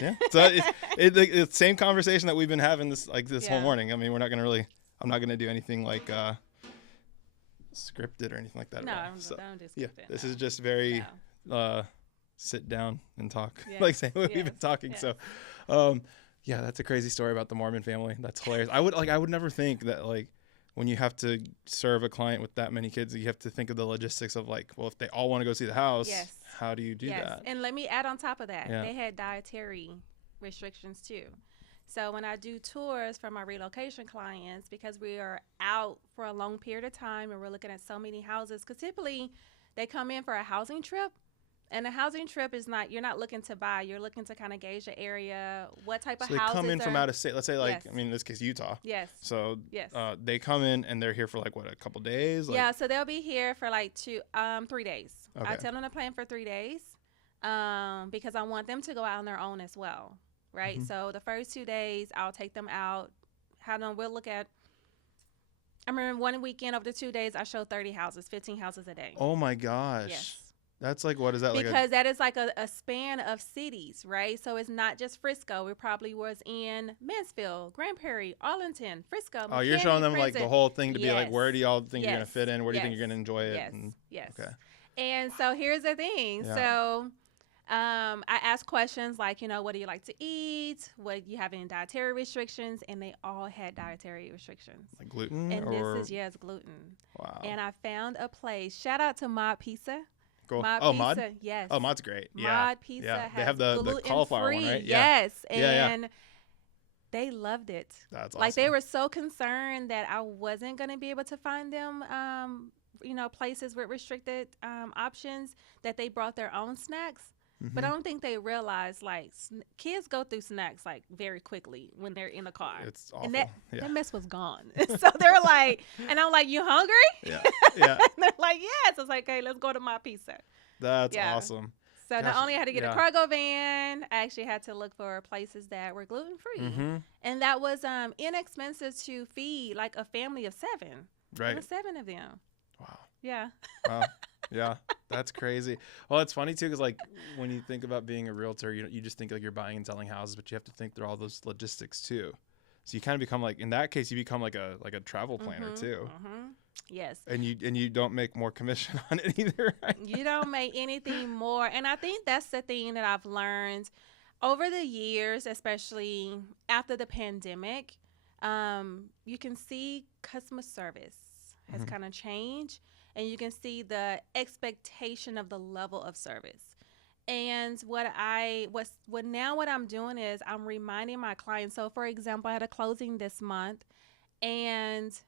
Yeah. So it's the same conversation that we've been having this whole morning. I mean, I'm not going to do anything like scripted or anything like that. No, at all. I don't do scripted. Yeah, this is just very sit down and talk, Yes. like saying we've been talking. Yes. So, yeah, that's a crazy story about the Mormon family. That's hilarious. I would never think that like when you have to serve a client with that many kids, you have to think of the logistics of like, well, if they all want to go see the house, how do you do that? And let me add on top of that, Yeah. they had dietary restrictions too. So when I do tours for my relocation clients, because we are out for a long period of time and we're looking at so many houses, because typically they come in for a housing trip. And a housing trip is not, you're not looking to buy. You're looking to kind of gauge the area, what type of houses. So they come in from out of state. Let's say like, I mean, in this case, Utah. Yes. So they come in and they're here for like, what, a couple days? Like, yeah, so they'll be here for like 3 days. Okay. I tell them to plan for 3 days because I want them to go out on their own as well, right? Mm-hmm. So the first 2 days, I'll take them out. We'll look at, I remember one weekend over the 2 days, I showed 30 houses, 15 houses a day. Oh my gosh. Yes. That's like, what is that? Because that is like a span of cities, right? So it's not just Frisco. It probably was in Mansfield, Grand Prairie, Arlington, Frisco. Oh, you're showing them like the whole thing to be like, where do y'all think you're going to fit in? Where do you think you're going to enjoy it? Yes. Okay. And so here's the thing. Yeah. So I ask questions like, what do you like to eat? What you have any dietary restrictions? And they all had dietary restrictions. Like gluten? And this is gluten. Wow. And I found a place. Shout out to Mod Pizza. Cool. Mod Pizza, Mod? Yes. Oh, Mod's great. Mod Pizza has they have the cauliflower one, right? Yes. And they loved it. That's awesome. Like they were so concerned that I wasn't going to be able to find them, places with restricted options, that they brought their own snacks. Mm-hmm. But I don't think they realize, like, kids go through snacks, like, very quickly when they're in the car. It's awful. And that mess was gone. So they're like, and I'm like, you hungry? Yeah. And they're like, yes. I was like, okay, let's go to My Pizza. That's awesome. So not only I had to get a cargo van, I actually had to look for places that were gluten-free. Mm-hmm. And that was inexpensive to feed, like, a family of 7. Right. There were 7 of them. Wow. Yeah. Wow. Yeah, that's crazy. Well, it's funny too, because like when you think about being a realtor, you just think like you're buying and selling houses, but you have to think through all those logistics too. So you kind of become like, in that case, you become like a travel planner too. Mm-hmm. Yes. And you don't make more commission on it either. Right? You don't make anything more, and I think that's the thing that I've learned over the years, especially after the pandemic. You can see customer service has kind of changed. And you can see the expectation of the level of service. And what I'm doing is I'm reminding my clients. So, for example, I had a closing this month, and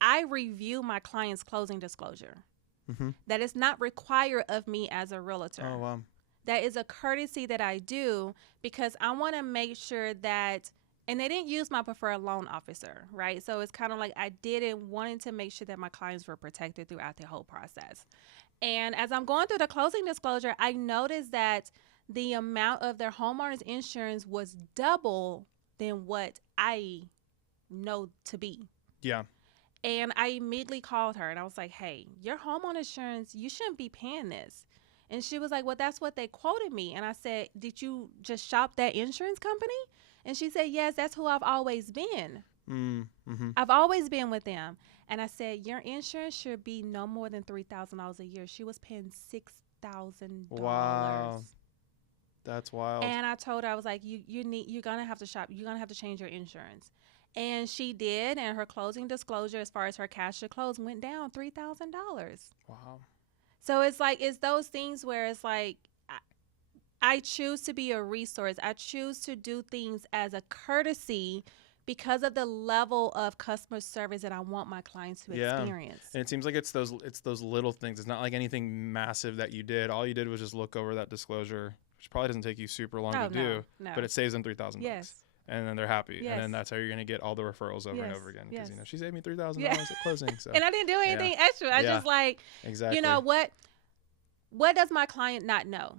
I review my client's closing disclosure. Mm-hmm. That is not required of me as a realtor. Oh, wow. That is a courtesy that I do because I want to make sure that. And they didn't use my preferred loan officer, right? So it's kind of like I wanted to make sure that my clients were protected throughout the whole process. And as I'm going through the closing disclosure, I noticed that the amount of their homeowner's insurance was double than what I know to be. Yeah. And I immediately called her and I was like, hey, your homeowner insurance, you shouldn't be paying this. And she was like, well, that's what they quoted me. And I said, did you just shop that insurance company? And she said, yes, that's who I've always been. Mm-hmm. I've always been with them. And I said, your insurance should be no more than $3,000 a year. She was paying $6,000. Wow. That's wild. And I told her, I was like, you're going to have to shop. You're going to have to change your insurance. And she did. And her closing disclosure, as far as her cash to close, went down $3,000. Wow. So it's like, it's those things where it's like, I choose to be a resource. I choose to do things as a courtesy because of the level of customer service that I want my clients to experience. And it seems like it's those little things. It's not like anything massive that you did. All you did was just look over that disclosure, which probably doesn't take you super long to do, but it saves them $3,000. Yes. And then they're happy. Yes. And then that's how you're going to get all the referrals over and over again. Because, she saved me $3,000 at closing. So. And I didn't do anything extra. I just exactly. What does my client not know?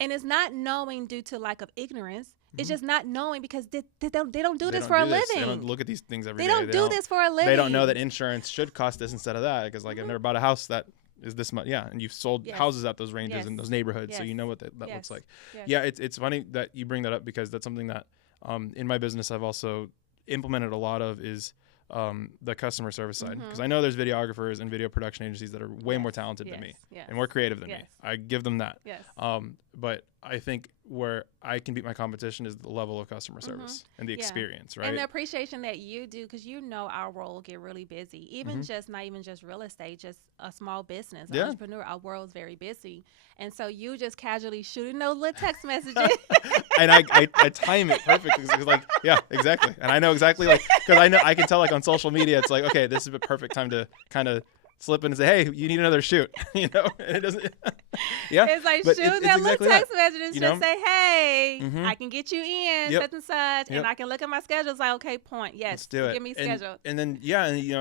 And it's not knowing due to lack of ignorance. Mm-hmm. It's just not knowing because they don't do this for a living. They don't look at these things every day. They don't do this for a living. They don't know that insurance should cost this instead of that. Because if they never bought a house that is this much. Yeah. And you've sold Yes. houses at those ranges Yes. and those neighborhoods. So Yes. you know what that Yes. looks like. Yes. Yeah. It's funny that you bring that up because that's something that in my business I've also implemented a lot of is the customer service side. Because I know there's videographers and video production agencies that are way more talented than me and more creative than me. I give them that. Yes. But I think where I can beat my competition is the level of customer service and the experience, right? And the appreciation that you do, because you know our world get really busy. Even just not even just real estate, just a small business, an entrepreneur. Our world's very busy, and so you just casually shooting those little text messages. And I time it perfectly because like exactly, and I know exactly like because I can tell like on social media it's like okay, this is a perfect time to kind of slip in and say, hey, you need another shoot, and it doesn't. It's like shoot that exactly little text message and just say, hey, I can get you in such and such, and I can look at my schedule. It's like, okay, point, yes, let's do it. Give me schedule. And then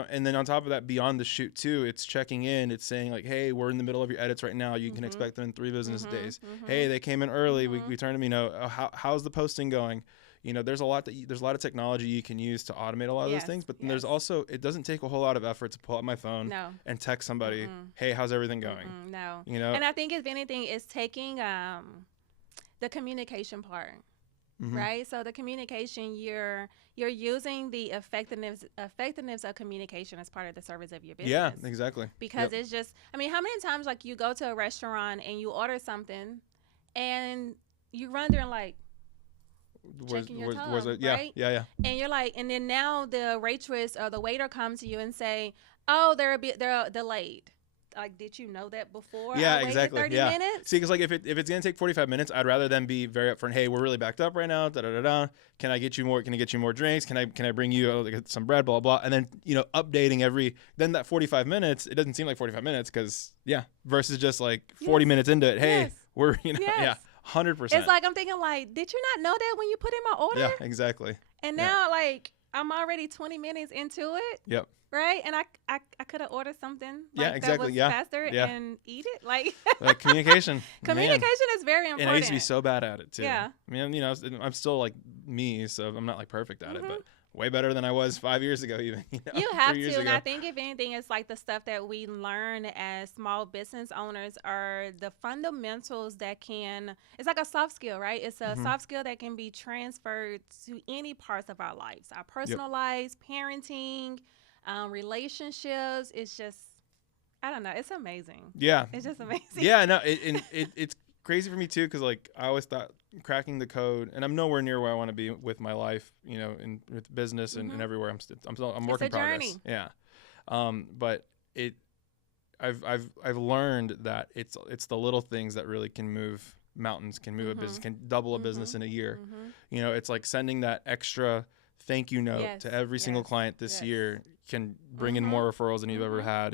and then on top of that, beyond the shoot too, it's checking in. It's saying like, hey, we're in the middle of your edits right now. You can expect them in 3 business days. Hey, they came in early. We turned them. How's the posting going? There's a lot of technology you can use to automate a lot of those things, but then there's also, it doesn't take a whole lot of effort to pull up my phone and text somebody, hey, how's everything going? No. And I think if anything, it's taking the communication part, right? So the communication, you're using the effectiveness of communication as part of the service of your business. Yeah, exactly. Because it's just, I mean, how many times like you go to a restaurant and you order something and you run there and like, checking your time, right? Yeah. And you're like, and then now the waitress or the waiter comes to you and say, "Oh, they're delayed." Like, did you know that before? Yeah, I waited exactly. 30 minutes? See, because like if it's gonna take 45 minutes, I'd rather them be very upfront. Hey, we're really backed up right now. Da da da da. Can I get you more? Can I get you more drinks? Can I bring you like, some bread? Blah blah. And then updating then that 45 minutes. It doesn't seem like 45 minutes because versus just like 40 minutes into it. Hey, we're 100%. It's like I'm thinking like, did you not know that when you put in my order? Yeah, exactly. And now like I'm already 20 minutes into it. Yep. Right, and I could have ordered something exactly. that was faster and eat it like communication. Communication is very important. And I used to be so bad at it too. Yeah. I mean, I'm still like me, so I'm not like perfect at it, but way better than I was 5 years ago even. You have to, and I think if anything, it's like the stuff that we learn as small business owners are the fundamentals that it's like a soft skill, right? It's a soft skill that can be transferred to any parts of our lives, our personal lives, parenting, relationships. It's just, I don't know. It's amazing. Yeah. It's just amazing. Yeah, no, it's crazy for me too, because like I always thought cracking the code, and I'm nowhere near where I want to be with my life, with business and everywhere. I'm work in progress. Yeah. But I've learned that it's the little things that really can move mountains, can move a business, can double a business in a year. It's like sending that extra thank you note to every single client this year can bring in more referrals than you've ever had.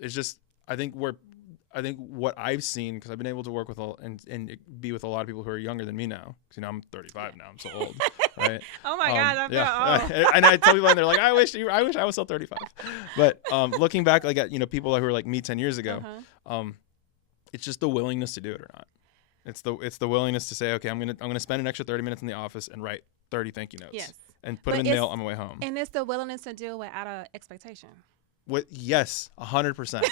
It's just, I think what I've seen, because I've been able to work with and be with a lot of people who are younger than me now, because I'm 35 now, I'm so old, right? Oh my God, I feel old. And I tell people, and they're like, I wish I was still 35. But looking back, like at people who are like me 10 years ago, it's just the willingness to do it or not. It's the willingness to say, okay, I'm gonna spend an extra 30 minutes in the office and write 30 thank you notes, and put them in the mail on my way home. And it's the willingness to deal without an expectation. Yes, 100%.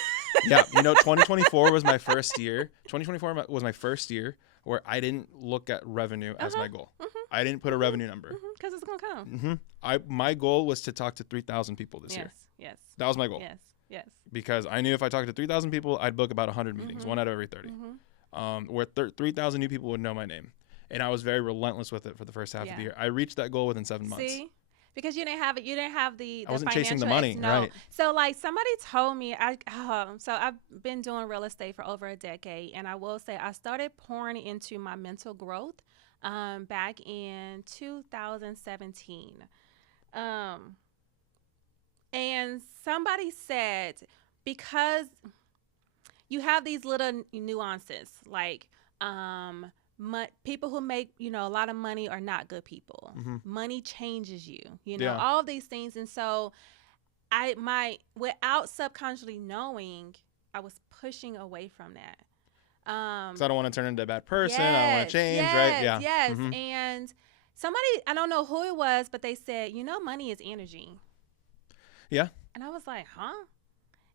Yeah, 2024 was my first year. 2024 was my first year where I didn't look at revenue as my goal. I didn't put a revenue number. Because it's gonna come. My goal was to talk to 3,000 people this year. Yes. That was my goal. Yes. Because I knew if I talked to 3,000 people, I'd book about 100 meetings, 1 out of every 30. Where 3,000 new people would know my name. And I was very relentless with it for the first half of the year. I reached that goal within 7 months. See? Because you didn't have it. You didn't have the I wasn't financial chasing the money, right? So like somebody told me, so I've been doing real estate for over a decade, and I will say I started pouring into my mental growth back in 2017. And somebody said, because you have these little nuances, like people who make a lot of money are not good people. Money changes you, all of these things. And so without subconsciously knowing, I was pushing away from that. So I don't want to turn into a bad person. I don't want to change, right? Yeah. Yes. And somebody, I don't know who it was, but they said, money is energy. Yeah. And I was like, huh?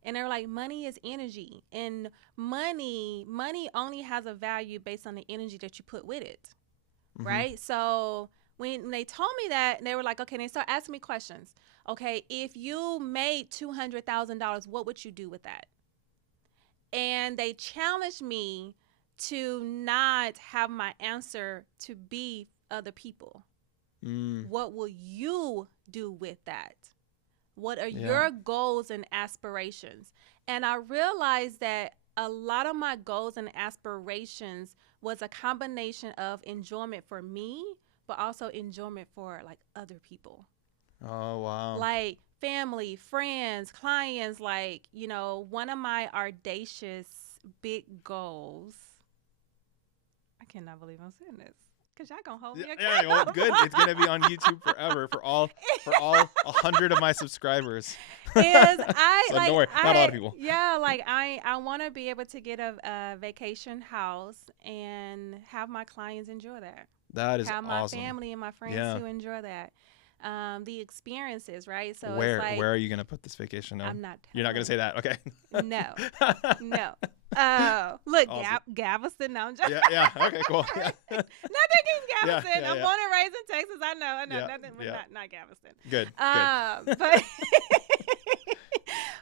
And they're like, money is energy, and money only has a value based on the energy that you put with it, right? So when they told me that, they were like, okay, they start asking me questions. Okay, if you made $200,000, what would you do with that? And they challenged me to not have my answer to be other people. What will you do with that? What are your goals and aspirations? And I realized that a lot of my goals and aspirations was a combination of enjoyment for me, but also enjoyment for like other people. Oh, wow. Like family, friends, clients. Like, you know, one of my audacious big goals. I cannot believe I'm saying this. Cause y'all gonna hold me accountable. Yeah, well, good. It's gonna be on YouTube forever for all 100 of my subscribers. Is So like don't worry, not a lot of people. Yeah, like I want to be able to get a vacation house and have my clients enjoy that. That is have my awesome. family and my friends to enjoy that. The experiences, right? So where it's like, where are you gonna put this vacation? I'm not. You're not gonna say that, okay? No. Look, Awesome. Galveston. No, I'm joking. Yeah. Okay, cool. Yeah. Nothing against Galveston. Yeah. I'm born and raised in Texas. I know. Yeah, Nothing, but not Galveston. Good.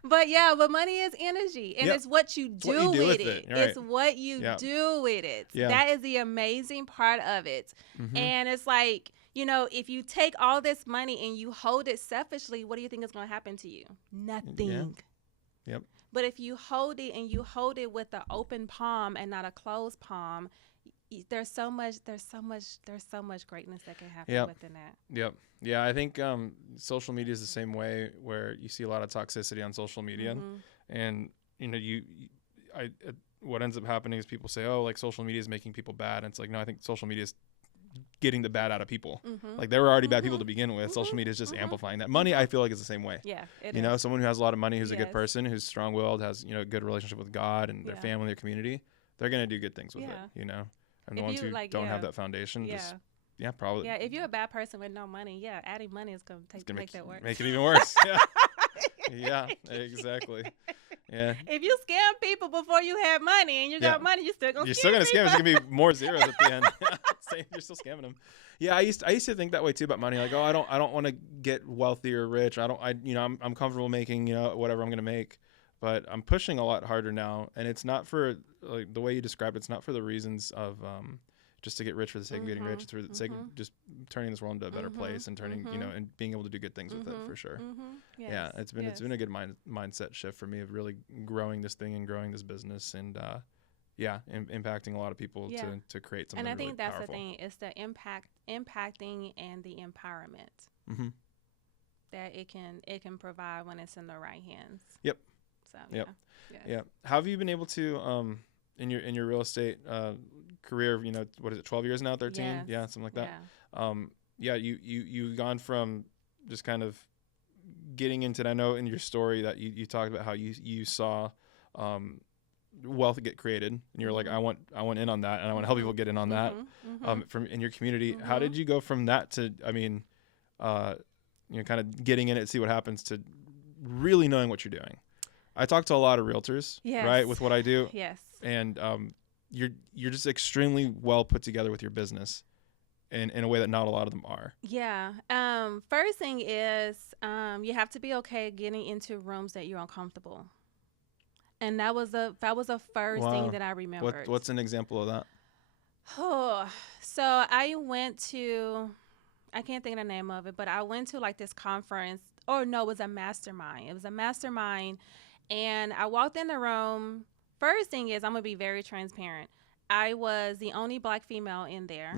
But money is energy, and it's what you do with it. It's what you do with it. Yeah. That is the amazing part of it. And it's like, you know, if you take all this money and you hold it selfishly, what do you think is going to happen to you? Nothing. Yeah. Yep. But if you hold it and you hold it with an open palm and not a closed palm, there's so much greatness that can happen within that. Yep. Yeah, I think social media is the same way, where you see a lot of toxicity on social media, and you know, what ends up happening is people say, oh, like social media is making people bad. And it's like, no, I think social media is getting the bad out of people. Like they were already bad people to begin with. Social media is just amplifying that. Money, I feel like, is the same way. Yeah, you know, someone who has a lot of money, who's a good person, who's strong-willed, has, you know, a good relationship with God and their family, their community, they're gonna do good things with it. You know, and the ones who don't have that foundation, probably. Yeah, if you're a bad person with no money, adding money is gonna make that work. Make it even worse. Yeah, exactly. Yeah. If you scam people before you have money and you got money, you're still gonna scam people. It's gonna be more zeros at the end. You're still scamming them. Yeah, I used to think that way too about money. Like, oh, I don't want to get wealthy or rich. I'm comfortable making, you know, whatever I'm gonna make, but I'm pushing a lot harder now. And it's not for, like, the way you described it, it's not for the reasons of just to get rich for the sake of getting rich. It's for the sake of just turning this world into a better place and turning, you know, and being able to do good things with it, for sure. Yes. Yeah, it's been a good mindset shift for me of really growing this thing and growing this business and impacting a lot of people to create something. And I think really that's powerful. the thing, it's the impacting and the empowerment that it can provide when it's in the right hands. Yep. So yeah. How have you been able to in your real estate career, you know, what is it, 12 years now, 13? Yes. Yeah, something like that. You've gone from just kind of getting into it. I know in your story that you talked about how you saw wealth get created, and you're like, I want in on that, and I want to help people get in on that from in your community. How did you go from that to, you know, kind of getting in it, see what happens, to really knowing what you're doing? I talk to a lot of realtors, right, with what I do. Yes. And you're just extremely well put together with your business in a way that not a lot of them are. Yeah. First thing is you have to be okay getting into rooms that you're uncomfortable. And that was the first thing that I remembered. What's an example of that? So I went to, I can't think of the name of it, but I went to like this conference, it was a mastermind. It was a mastermind. And I walked in the room. First thing is, I'm going to be very transparent. I was the only Black female in there.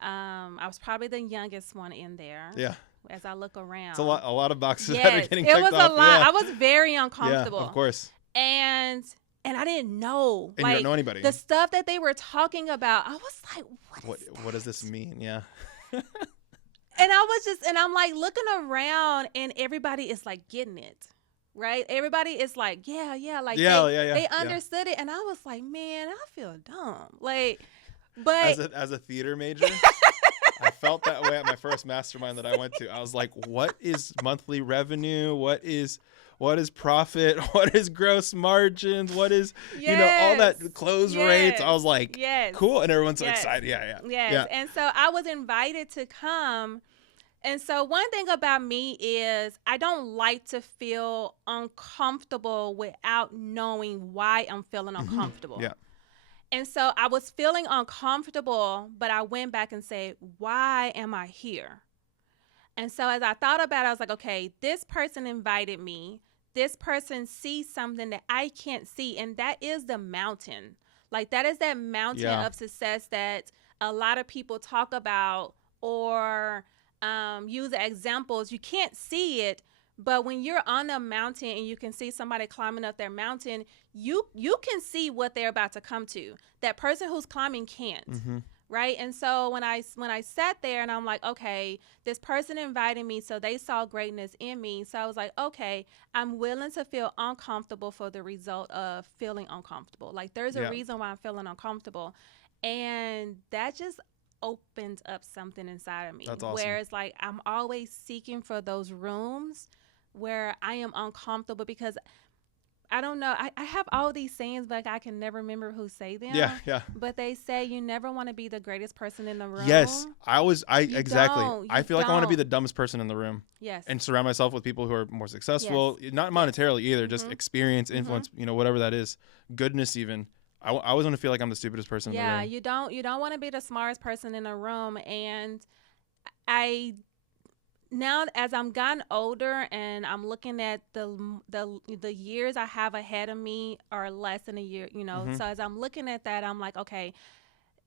I was probably the youngest one in there. Yeah. As I look around. It's a lot of boxes that are getting checked off. It was a lot. Yeah. I was very uncomfortable. Yeah, of course. And I didn't know. And you don't know anybody. The stuff that they were talking about, I was like, what does this mean? Yeah. And I'm like looking around, and everybody is like getting it. Right? Everybody is like, like they understood it. And I was like, man, I feel dumb. Like, but as a theater major, I felt that way at my first mastermind that I went to. I was like, what is monthly revenue? What is profit? What is gross margins? What is, all that close rates? I was like, cool. And everyone's so excited. Yeah. And so I was invited to come. And so one thing about me is I don't like to feel uncomfortable without knowing why I'm feeling uncomfortable. Yeah. And so I was feeling uncomfortable, but I went back and said, why am I here? And so as I thought about it, I was like, okay, this person invited me. This person sees something that I can't see, and that is the mountain. Like, that is that mountain of success that a lot of people talk about or use examples. You can't see it, but when you're on a mountain and you can see somebody climbing up their mountain, you can see what they're about to come to. That person who's climbing can't. Mm-hmm. Right. And so when I sat there and I'm like, okay, this person invited me, so they saw greatness in me. So I was like, okay, I'm willing to feel uncomfortable for the result of feeling uncomfortable. Like, there's a reason why I'm feeling uncomfortable. And that just opened up something inside of me. That's awesome. Where it's like I'm always seeking for those rooms where I am uncomfortable, because I don't know. I have all these sayings, but I can never remember who say them. Yeah. But they say you never want to be the greatest person in the room. Yes, exactly. I feel like I want to be the don't. dumbest person in the room. Yes. And surround myself with people who are more successful, not monetarily either, just experience, influence, whatever that is, goodness even. I always want to feel like I'm the stupidest person in the room. Yeah, you don't want to be the smartest person in the room. And now as I'm gotten older and I'm looking at the years I have ahead of me are less than a year, So as I'm looking at that, I'm like, okay,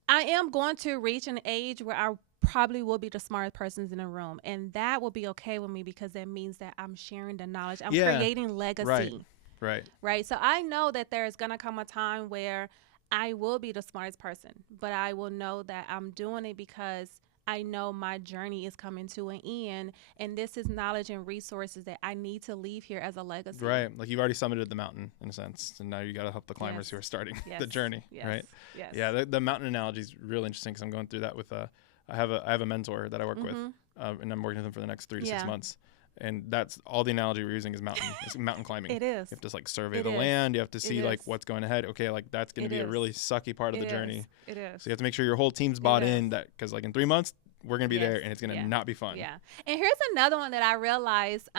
I am going to reach an age where I probably will be the smartest persons in the room. And that will be okay with me, because that means that I'm sharing the knowledge. I'm creating legacy. Right. So I know that there is going to come a time where I will be the smartest person, but I will know that I'm doing it because I know my journey is coming to an end, and this is knowledge and resources that I need to leave here as a legacy. Right. Like, you've already summited the mountain in a sense, and now you got to help the climbers who are starting the journey. Right. Yes. Yeah. The mountain analogy is really interesting, because I'm going through that with I have a mentor that I work with, and I'm working with him for the next 3 to 6 months. And that's all the analogy we're using is mountain. It's mountain climbing. It is. You have to survey the land. You have to see what's going ahead. Okay, that's going to be a really sucky part of the journey. It is. So you have to make sure your whole team's bought in, that because in 3 months we're going to be there, and it's going to not be fun. Yeah. And here's another one that I realized.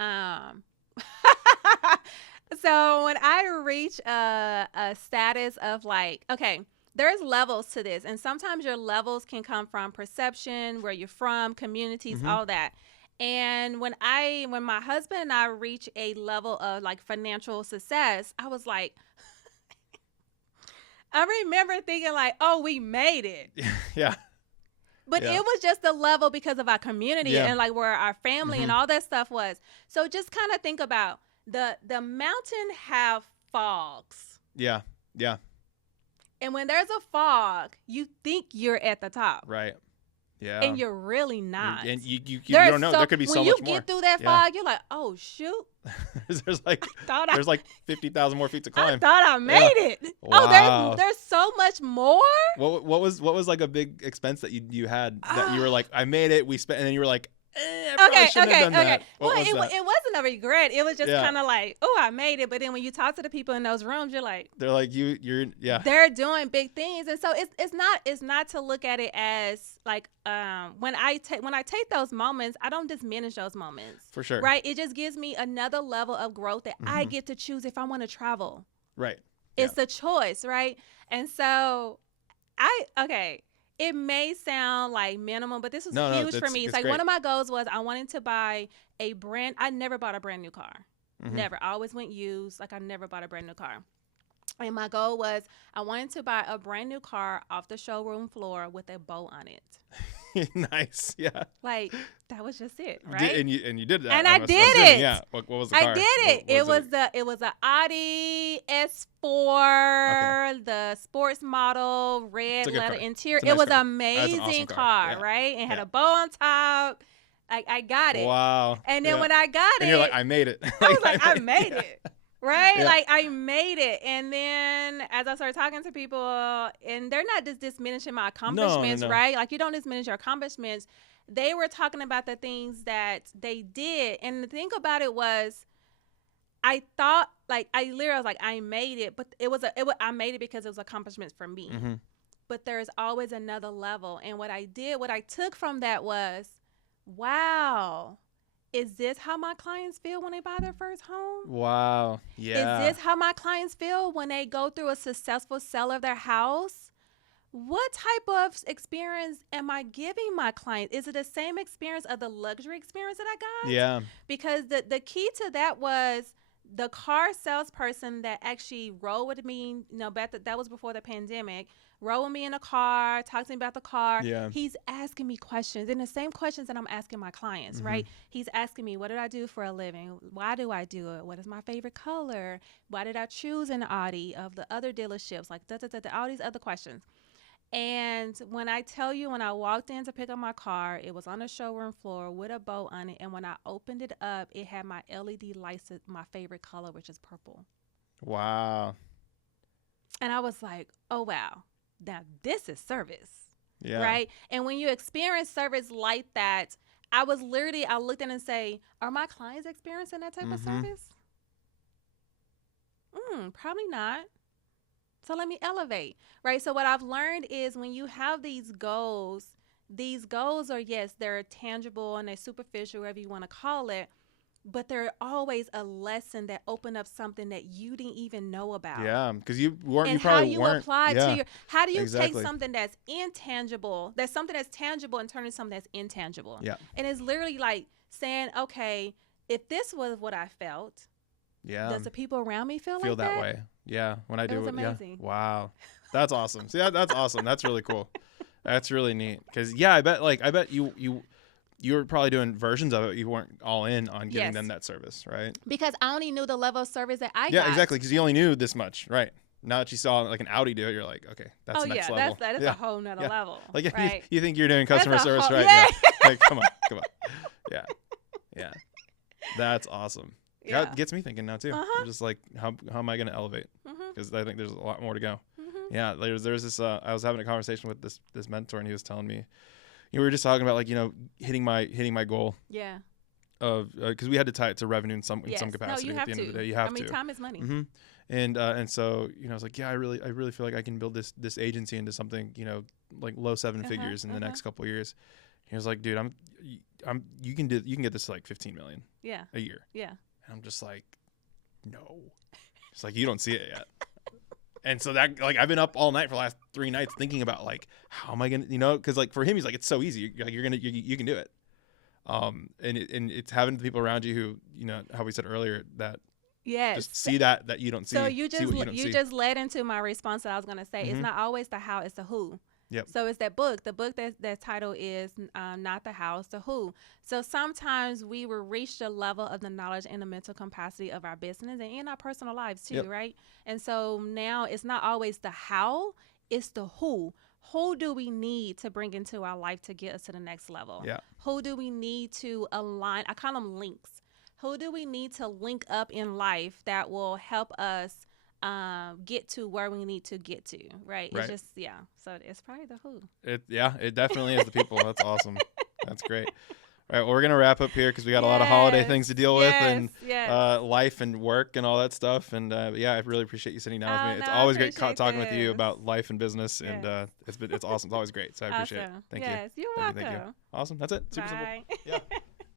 So when I reach a status of okay, there's levels to this, and sometimes your levels can come from perception, where you're from, communities, all that. And when my husband and I reach a level of financial success, I was like, I remember thinking oh, we made it. Yeah. But it was just a level because of our community and where our family and all that stuff was. So just kind of think about the mountain have fogs. Yeah. Yeah. And when there's a fog, you think you're at the top. Right. Yeah. And you're really not. And you don't know. There could be so much more. When you get through that fog, you're like, oh, shoot. there's 50,000 more feet to climb. I thought I made it. Wow. Oh, there's so much more. What was a big expense that you had that you were like, I made it, we spent, and then you were like, I probably shouldn't have done that. Well, it wasn't a regret. It was just kind of oh, I made it. But then when you talk to the people in those rooms, you're like, they're like, they're doing big things. And so it's not to look at it as when I take those moments, I don't diminish those moments. For sure. Right. It just gives me another level of growth that I get to choose if I want to travel. Right. It's a choice. Right. And so it may sound like minimum, but this was huge for me. It's great. One of my goals was I wanted to buy I never bought a brand new car. Never. I always went used. I never bought a brand new car. And my goal was I wanted to buy a brand new car off the showroom floor with a bow on it. Nice. Yeah. That was just it, right? And you did that. And I did it. Yeah. What was the car? I did it. It was an Audi S4, the sports model, red leather interior. It was an amazing car, right? And had a bow on top. I got it. Wow. And then when I got it, and you're like, I made it. I was like, I made it. Right? Yeah. I made it. And then as I started talking to people, and they're not just diminishing my accomplishments, right? You don't diminish your accomplishments. they were talking about the things that they did. And the thing about it was, I thought, like, I literally was like, I made it, but I made it because it was accomplishments for me. Mm-hmm. But there's always another level. And what I took from that was, wow, is this how my clients feel when they buy their first home? Wow. Yeah. Is this how my clients feel when they go through a successful sale of their house? What type of experience am I giving my clients? Is it the same experience of the luxury experience that I got? Yeah. Because the key to that was the car salesperson that actually rode with me, that was before the pandemic, rode with me in a car, talked to me about the car. Yeah. He's asking me questions, and the same questions that I'm asking my clients, Mm-hmm. right? He's asking me, what did I do for a living? Why do I do it? What is my favorite color? Why did I choose an Audi of the other dealerships? Like, all these other questions. And when I tell you, when I walked in to pick up my car, it was on the showroom floor with a bow on it. And when I opened it up, it had my LED lights, my favorite color, which is purple. Wow. And I was like, oh, wow. Now this is service. Yeah. Right. And when you experience service like that, I looked at it and say, are my clients experiencing that type of service? Probably not. So let me elevate, right? So what I've learned is when you have these goals are, yes, they're tangible and they're superficial, whatever you want to call it, but they're always a lesson that open up something that you didn't even know about. Yeah, because you probably weren't. How you apply yeah, to how do you exactly. take something that's intangible, something that's tangible, and turn it into something that's intangible? Yeah. And it's literally like saying, okay, if this was what I felt, does the people around me feel like that way? Yeah, when I do was it. amazing. Yeah. Wow, that's awesome. See, that's awesome. That's really cool. That's really neat. Because I bet you were probably doing versions of it. You weren't all in on giving them that service, right? Because I only knew the level of service that I got. Yeah, exactly. Because you only knew this much, right? Now that you saw like an Audi do it, you're like, okay, that's the next level. That's a whole nother level. Like right? you think you're doing customer service, right? Yeah. Like, come on. Yeah. That's awesome. Yeah. That gets me thinking now too. I'm just like, how am I going to elevate? Because I think there's a lot more to go. Yeah, there's this. I was having a conversation with this mentor, and he was telling me, we were just talking about like hitting my goal. Yeah. Of because we had to tie it to revenue in some capacity. No, you at have the end to. of the day, you have to. Time is money. And so I was like, I really feel like I can build this agency into something like low seven figures in the next couple of years. He was like, dude, you can get this to like 15 million. Yeah. A year. Yeah. And I'm just like, no. It's like, you don't see it yet. And so that, like, I've been up all night for the last 3 nights thinking about, like, how am I going to, because, like, for him, he's like, it's so easy. You can do it. And it's having the people around you who, how we said earlier, that just see that you don't see. So you just led into my response that I was going to say. It's not always the how, it's the who. Yep. So it's that book. The book that title is not the how, it's the who. So sometimes we will reach the level of the knowledge and the mental capacity of our business and in our personal lives too, right? And so now it's not always the how, it's the who. Who do we need to bring into our life to get us to the next level? Yeah. Who do we need to align? I call them links. Who do we need to link up in life that will help us get to where we need to get to, right? It's just, so it's probably the who. It definitely is the people. That's awesome. That's great. All right, well, we're going to wrap up here because we got a lot of holiday things to deal with and life and work and all that stuff. And I really appreciate you sitting down with me. It's always great talking with you about life and business. And it's awesome. It's always great. So I appreciate it. Thank you. You're welcome. Thank you. Awesome. That's it. Super simple. Yeah.